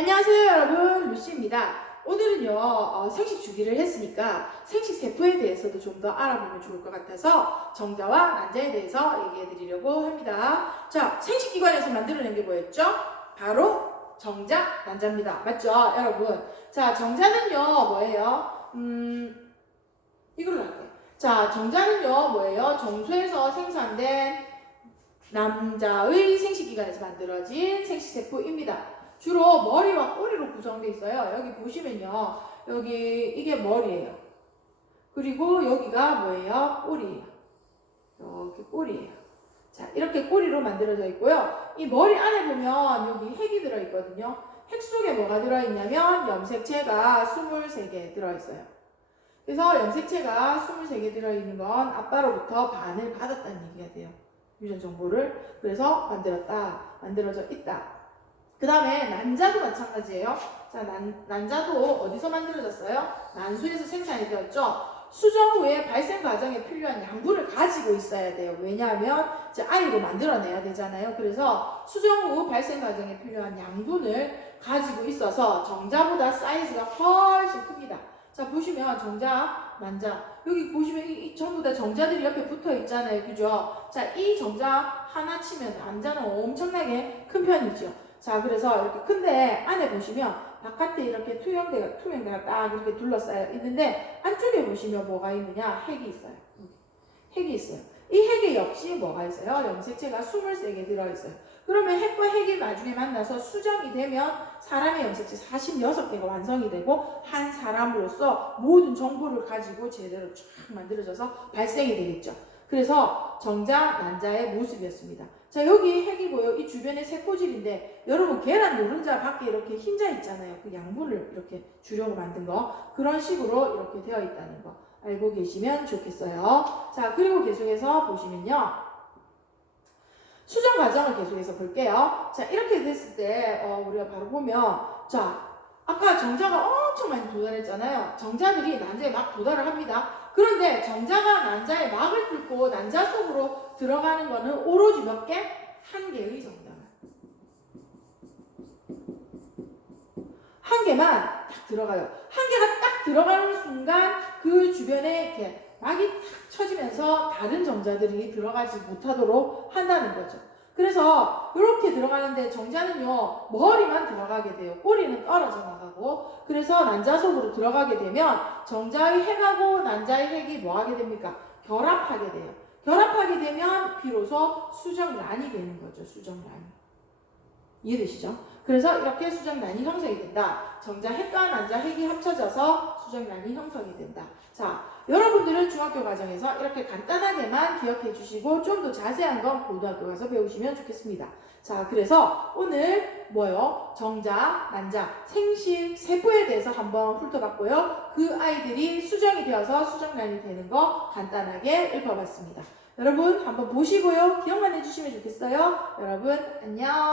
안녕하세요 여러분 루시입니다. 오늘은요 어, 생식 주기를 했으니까 생식 세포에 대해서도 좀 더 알아보면 좋을 것 같아서 정자와 난자에 대해서 얘기해 드리려고 합니다. 자 생식기관에서 만들어낸 게 뭐였죠? 바로 정자, 난자입니다. 맞죠 여러분? 자 정자는요 뭐예요? 음 이걸로 할게요. 자 정자는요 뭐예요? 정수에서 생산된 남자의 생식기관에서 만들어진 생식세포입니다. 주로 머리와 꼬리로 구성되어 있어요. 여기 보시면요. 여기 이게 머리예요. 그리고 여기가 뭐예요? 꼬리예요. 이렇게 꼬리예요. 자, 이렇게 꼬리로 만들어져 있고요. 이 머리 안에 보면 여기 핵이 들어있거든요. 핵 속에 뭐가 들어있냐면 염색체가 23개 들어있어요. 그래서 염색체가 23개 들어있는 건 아빠로부터 반을 받았다는 얘기가 돼요. 유전 정보를. 그래서 만들었다. 만들어져 있다. 그 다음에 난자도 마찬가지예요. 자, 난, 난자도 어디서 만들어졌어요? 난수에서 생산이 되었죠. 수정 후에 발생 과정에 필요한 양분을 가지고 있어야 돼요. 왜냐하면 이제 아이로 만들어내야 되잖아요. 그래서 수정 후 발생 과정에 필요한 양분을 가지고 있어서 정자보다 사이즈가 훨씬 큽니다. 자, 보시면 정자, 난자. 여기 보시면 이, 이 전부 다 정자들이 옆에 붙어 있잖아요. 그죠? 자, 이 정자 하나 치면 난자는 엄청나게 큰 편이죠. 자, 그래서 이렇게 큰데 안에 보시면 바깥에 이렇게 투명대가 투명대가 딱 이렇게 둘러싸여 있는데 안쪽에 보시면 뭐가 있느냐? 핵이 있어요. 핵이 있어요. 이 핵에 역시 뭐가 있어요? 염색체가 23개 들어있어요. 그러면 핵과 핵이 나중에 만나서 수정이 되면 사람의 염색체 46개가 완성이 되고 한 사람으로서 모든 정보를 가지고 제대로 쫙 만들어져서 발생이 되겠죠. 그래서 정자, 난자의 모습이었습니다. 자, 여기 핵이고요. 이 주변에 세포질인데, 여러분, 계란 노른자 밖에 이렇게 흰자 있잖아요. 그 양분을 이렇게 주려고 만든 거. 그런 식으로 이렇게 되어 있다는 거. 알고 계시면 좋겠어요. 자, 그리고 계속해서 보시면요. 수정 과정을 계속해서 볼게요. 자, 이렇게 됐을 때, 어, 우리가 바로 보면, 자, 아까 정자가 엄청 많이 도달했잖아요. 정자들이 난자에 막 도달을 합니다. 그런데 정자가 난자의 막을 뚫고 난자 속으로 들어가는 거는 오로지 몇 개? 한 개의 정자만. 한 개만 딱 들어가요. 한 개가 딱 들어가는 순간 그 주변에 이렇게 막이 탁 쳐지면서 다른 정자들이 들어가지 못하도록 한다는 거죠. 그래서 이렇게 들어가는데 정자는요 머리만 들어가게 돼요. 꼬리는 떨어져 나가고 그래서 난자 속으로 들어가게 되면 정자의 핵하고 난자의 핵이 뭐 하게 됩니까? 결합하게 돼요. 결합하게 되면 비로소 수정란이 되는 거죠. 수정란이. 이해되시죠? 그래서 이렇게 수정란이 형성이 된다. 정자 핵과 난자 핵이 합쳐져서 수정란이 형성이 된다. 자, 여러분들은 중학교 과정에서 이렇게 간단하게만 기억해 주시고 좀 더 자세한 건 고등학교 가서 배우시면 좋겠습니다. 자, 그래서 오늘 뭐요? 정자, 난자, 생식, 세포에 대해서 한번 훑어봤고요. 그 아이들이 수정이 되어서 수정란이 되는 거 간단하게 읊어봤습니다. 여러분 한번 보시고요. 기억만 해주시면 좋겠어요. 여러분 안녕.